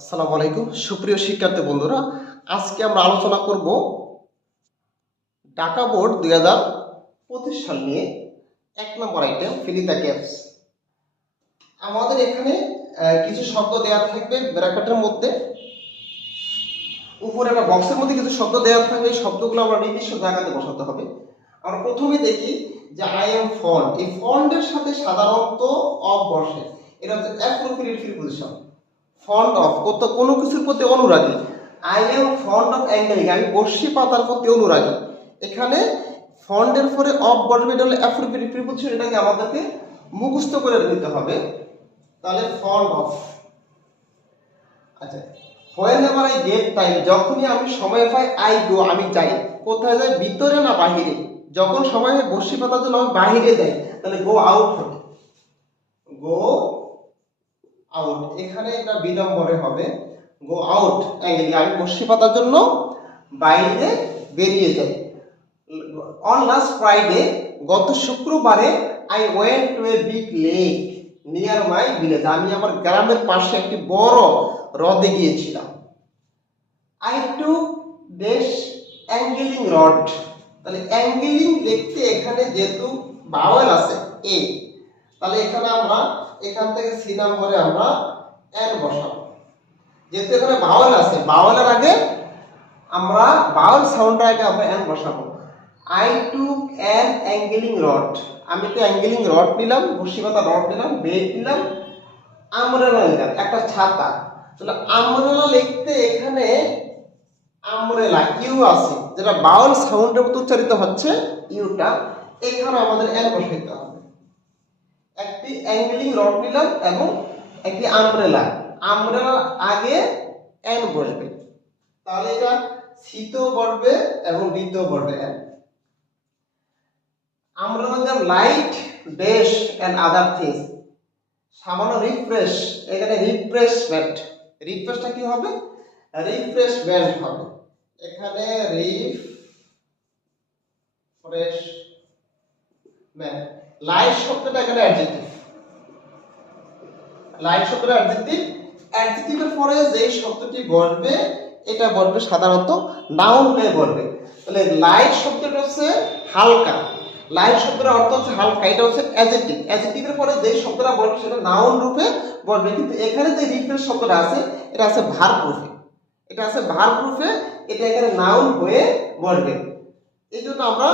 আসসালামু আলাইকুম সুপ্রিয় শিক্ষার্থী বন্ধুরা, আজকে আমরা আলোচনা করব ঢাকা বোর্ড 2025 সাল নিয়ে। 1 number item fill in the gaps. আমাদের এখানে কিছু শব্দ দেওয়া থাকবে ব্র্যাকেটের মধ্যে, উপরে একটা বক্সের মধ্যে কিছু শব্দ দেওয়া থাকবে। এই শব্দগুলো আমরা নির্দিষ্ট জায়গাতে বসাতে হবে। আমরা প্রথমে দেখি যে আই এম ফন্ড। এই ফন্ডের সাথে সাধারণত অফ বসে, এটা হচ্ছে অ্যাপ্রোপ্রিয়েট প্রিপোজিশন। ফন্ড অফ কোনো কিছুর প্রতি অনুরাগী। আই এম ফন্ড অফ অ্যাঙ্গেলিং, আমি বর্ষি পাতার প্রতি অনুরাগী। এখানে ফন্ডের পরে অফ বসবে, এটা হলো অ্যাপ্রোপ্রিয়েট প্রিপোজিশন। এটাকে আমাদেরকে মুখস্থ করে নিতে হবে। তাহলে ফন্ড অফ। আচ্ছা, হোয়েনেভার আই গেট টাইম, যখনই আমি সময় পাই, আই গো, আমি যাই। কোথায় যাই? ভিতরে না বাহিরে? যখন সময় হয় বর্ষি পাতার জন্য আমি বাহিরে যাই, তাহলে গো আউট হবে। গো আউট, এখানে এটা 2 নম্বরে হবে। গো আউট অ্যাঙ্গেলিং, আমি বর্ষি পাতার জন্য বাইরে বেরিয়ে যাই। অন লাস্ট ফ্রাইডে, গত শুক্রবারে, I went to a big lake near my village, আমি আমার গ্রামের পাশে একটি বড় হ্রদে গিয়েছিলাম। আই টুক দিস অ্যাঙ্গেলিং রড, তাহলে অ্যাঙ্গেলিং লিখতে এখানে যেহেতু ভাওয়েল আছে এ, তাহলে এখানে আমরা এখান থেকে সি নম্বরে আমরা এন বসাবো। যেহেতু এখানে ভাওয়েল আছে, ভাওয়েলের আগে আমরা ভাওয়েল সাউন্ডের আগে আমরা এন বসাবো। আই টুক অ্যান অ্যাঙ্গেলিং রড, আমি তো অ্যাঙ্গেলিং রড নিলাম, বর্ষি পাতা রড নিলাম, বেড নিলাম, আমব্রেলা নিলাম, একটা ছাতা। তাহলে আমব্রেলা লিখতে এখানে আমব্রেলা ইউ আছে, যেটা ভাওয়েল সাউন্ডের মতো উচ্চারিত হচ্ছে ইউটা, এখানে আমাদের এন বসাইতে হবে। একটি অ্যাঙ্গেলিং রড নিলাম এবং একটি আমব্রেলা, আমব্রেলার আগে এন বসবে, তাহলে এটা সিতেও বসবে এবং ডিতেও বসবে এন। আমরা বললাম light dash and other things, সামান্য রিফ্রেশ, এখানে রিফ্রেশমেন্ট, রিফ্রেশটা কি হবে? রিফ্রেশমেন্ট হবে। এখানে রিফ্রেশমেন্ট, লাইট শব্দটা এখানে অ্যাডজেক্টিভ, লাইট শব্দটা অ্যাডজেক্টিভ। অ্যাডজেক্টিভের পরে যে শব্দটি বসবে এটা বসবে সাধারণত নাউন হয়ে বসবে। তাহলে লাইট শব্দটা হচ্ছে হালকা, লাইট শব্দের অর্থ হচ্ছে হালকা, এটা হচ্ছে অ্যাডজেক্টিভ। অ্যাডজেক্টিভের পরে যে শব্দটা বসবে সেটা নাউন রূপে বসবে, কিন্তু এখানে যে রিফ্রেশ শব্দটা আছে এটা আছে ভার্ব রূপে, এটা আছে ভার্ব রূপে, এটা এখানে নাউন হয়ে বসবে। এই জন্য আমরা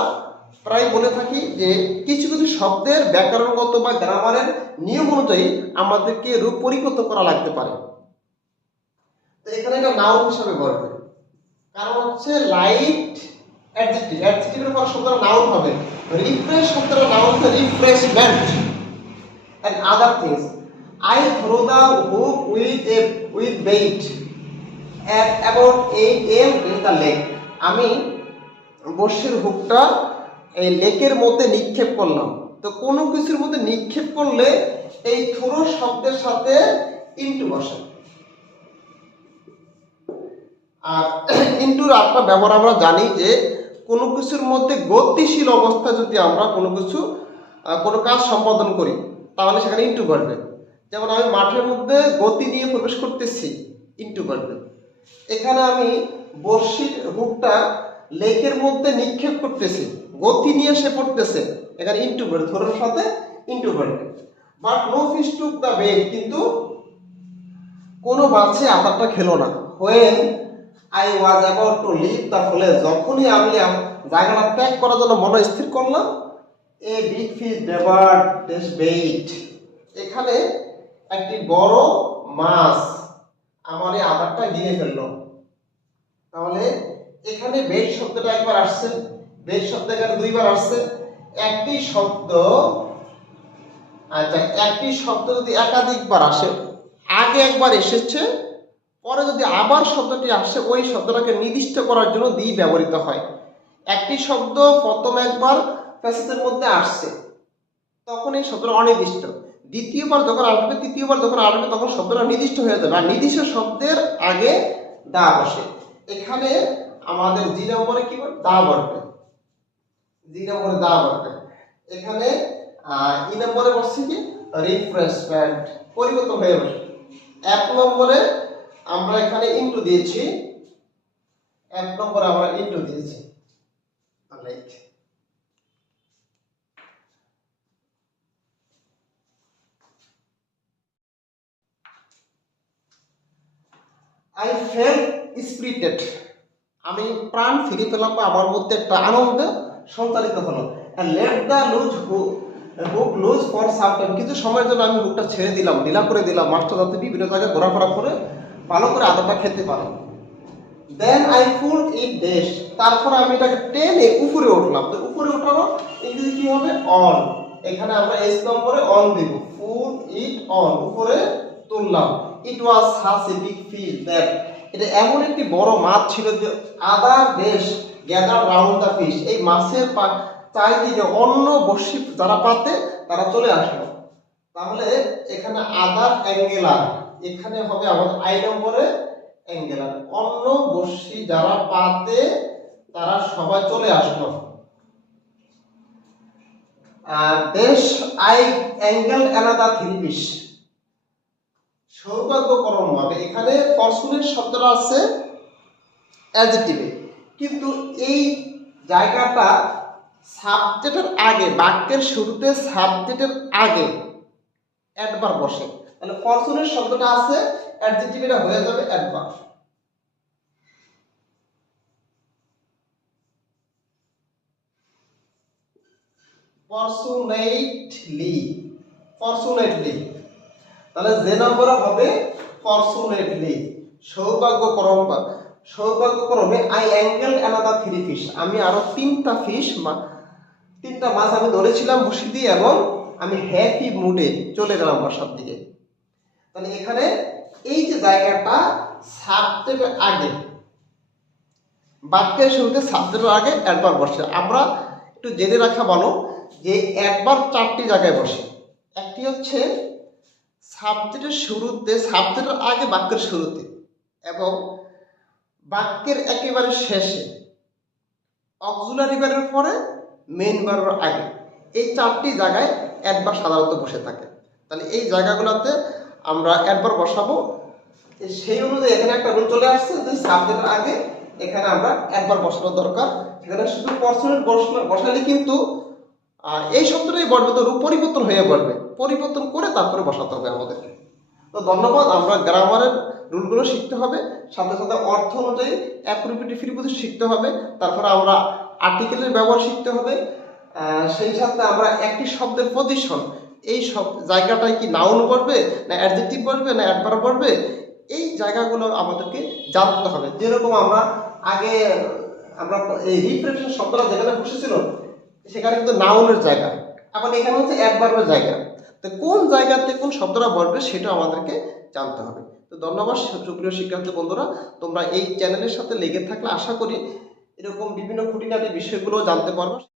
প্রায় বলে থাকি যে কিছু কিছু শব্দের ব্যাকরণগত বা গ্রামারের নিয়ম অনুযায়ী আমাদেরকে রূপ পরিবর্তন করা লাগতে পারে। তো এখানে এটা নাউন হিসাবে বসবে, কারণ হচ্ছে লাইট অ্যাডজেক্টিভ, অ্যাডজেক্টিভের পর শব্দটা নাউন হবে। রিফ্রেশ শব্দটা নাউন হবে refreshment and other things. I throw the hook with bait at about 8 am in the lake, আমি বর্ষির হুকটা এই লেকের মধ্যে নিক্ষেপ করলাম। তো কোনো কিছুর মধ্যে নিক্ষেপ করলে এই থ্রো শব্দের সাথে ইনটু বসে। আর ইনটুর একটা ব্যবহার আমরা জানি যে কোনো কিছুর মধ্যে গতিশীল অবস্থা যদি আমরা কোনো কাজ সম্পাদন করি তাহলে সেখানে ইনটু বসবে। যেমন আমি মাঠের মধ্যে গতি নিয়ে প্রবেশ করতেছি, ইনটু বসবে। এখানে আমি বর্ষির হুকটা লেকের মধ্যে নিক্ষেপ করতেছি, গতি নিয়ে সে পড়তেছে, এখানে ইনটু বসবে, থ্রোর সাথে ইনটু বসবে। But no fish took the bait, কিন্তু কোনো মাছে আদারটা খেলো না। When I was about to leave the place, যখনই আমি জায়গাটা ত্যাগ করার জন্য মনস্থির করলাম, a big fish devoured this bait, এখানে একটি বড় মাছ আমার এই আদারটা গিলে ফেললো। তাহলে এখানে বেইট শব্দটা একবার আসছে, বেইট শব্দ এখানে দুইবার আসছে। একটি শব্দ, আচ্ছা একটি শব্দ যদি একাধিকবার আসে, আগে একবার এসেছে পরে যদি আবার শব্দটি আসে, ওই শব্দটাকে নির্দিষ্ট করার জন্য দি ব্যবহৃত হয়। একটি শব্দ প্রথম একবার প্যাসেজের মধ্যে আসছে তখন এই শব্দটা অনির্দিষ্ট, দ্বিতীয়বার যখন আসবে, তৃতীয়বার যখন আসবে তখন শব্দটা নির্দিষ্ট হয়ে যাবে। আর নির্দিষ্ট শব্দের আগে দা বসে। এখানে আমাদের জি নম্বরে কি বলবে? দা বসবে, জি নম্বরে দা বসবে। এখানে ই নম্বরে বসছে কি? রিফ্রেশমেন্ট, পরিবর্তন হয়ে বসে। 1 নম্বরে আমরা এখানে ইনটু দিয়েছি, 1 নম্বরে আমরা ইনটু দিয়েছি। রাইট। আই ফেল স্পিরিটেড, আমি প্রাণ ফিরে পেলাম বা আমার মধ্যে একটা আনন্দ সঞ্চালিত হলো। Let the hook loose for some time, কিছু সময়ের জন্য আমি হুকটা ছেড়ে দিলাম, ঢিলা করে দিলাম, মাছটা যাতে বিভিন্ন জায়গায় ঘোরাফেরা করে ভালো করে আদারটা খেতে পারে। Then I pool it dash, তারপর আমি এটাকে টেনে উপরে উঠলাম। তো উপরে উঠানো ইংরেজি কি হবে? অন। এখানে আমরা এস নম্বরে অন দিব, পুল ইট অন, উপরে তুললাম। It was such a big fish that, এটা এমন একটি বড় মাছ ছিল যে other dash gather round the fish, এই মাছের চারিদিকে অন্য বড়শি যারা পাতে তারা চলে আসলো। তাহলে এখানে আদার অ্যাঙ্গেলার, এখানে হবে আমাদের আই নম্বরে অ্যাঙ্গেলার, অন্য বড়শি যারা পাতে তারা সবাই চলে আসলো। দেশ I angle another three fish, সৌভাগ্যক্রম ভাবে এখানে ফরচুনেট শব্দটা আছে অ্যাডজেক্টিভে, কিন্তু এই জায়গাটা সাবজেক্টের আগে, বাক্যের শুরুতে সাবজেক্টের আগে অ্যাডভার্ব বসে, তাহলে ফরচুনেট শব্দটা আছে অ্যাডজেক্টিভ, এটা হয়ে যাবে অ্যাডভার্ব। ফরচুনেটলি, ফরচুনেটলি, তাহলে যে নম্বরে হবে ফরচুনেটলি, সৌভাগ্যক্রমে, সৌভাগ্যক্রমে I angle another three fish, আমি আরো তিনটা মাছ আমি ধরেছিলাম বসি দিয়ে, এবং আমি হ্যাপি মুডে চলে গেলাম বাসার দিকে। তাহলে এখানে এই যে জায়গাটা সাবজেক্টের আগে, বাক্যের শুরুতে সাবজেক্টের আগে অ্যাডভার্ব বসে। আমরা একটু জেনে রাখা ভালো যে অ্যাডভার্ব 4টি জায়গায় বসে। একটি হচ্ছে সাবজেক্টের শুরুতে, সাবজেক্টের আগে বাক্যের শুরুতে, এবং বাক্যের একেবারে শেষে, অক্সিলারি ভার্বের পরে, মেইন ভার্বের আগে। এই 4টি জায়গায় অ্যাডভার্ব সাধারণত বসে থাকে। তাহলে এই জায়গাগুলোতে আমরা অ্যাডভার্ব বসাবো। সেই অনুযায়ী এখানে একটা রুল চলে আসছে যে সাবজেক্টের আগে এখানে আমরা অ্যাডভার্ব বসানো দরকার। এখানে শুধু পার্সোনাল বসালে কিন্তু এই শব্দটাই বসবে, তো রূপ পরিবর্তন হয়ে পড়বে, পরিবর্তন করে তারপরে বসাতে হবে আমাদেরকে। তো ধন্যবাদ। আমরা গ্রামারের রুলগুলো শিখতে হবে, সাথে সাথে অর্থ অনুযায়ী অ্যাপ্রোপ্রিয়েট প্রিপোজিশন শিখতে হবে, তারপরে আমরা আর্টিকেলের ব্যবহার শিখতে হবে, সেই সাথে আমরা একটি শব্দের পজিশন, এই সব জায়গাটায় কি নাউন বসবে না অ্যাডজেক্টিভ বসবে না অ্যাডভার্ব বসবে, এই জায়গাগুলো আমাদেরকে জানতে হবে। যেরকম আমরা আগে আমরা এই রিফ্রেকশন শব্দটা যেখানে বসেছিল সেখানে কিন্তু নাউনের জায়গা, এখন এখানে হচ্ছে অ্যাডভার্বের জায়গা। তো কোন জায়গাতে কোন শব্দটা বসবে সেটা আমাদেরকে জানতে হবে। তো ধন্যবাদ সুপ্রিয় শিক্ষার্থী বন্ধুরা, তোমরা এই চ্যানেলের সাথে লেগে থাকলে আশা করি এরকম বিভিন্ন খুঁটিনাটি বিষয়গুলো জানতে পারবে।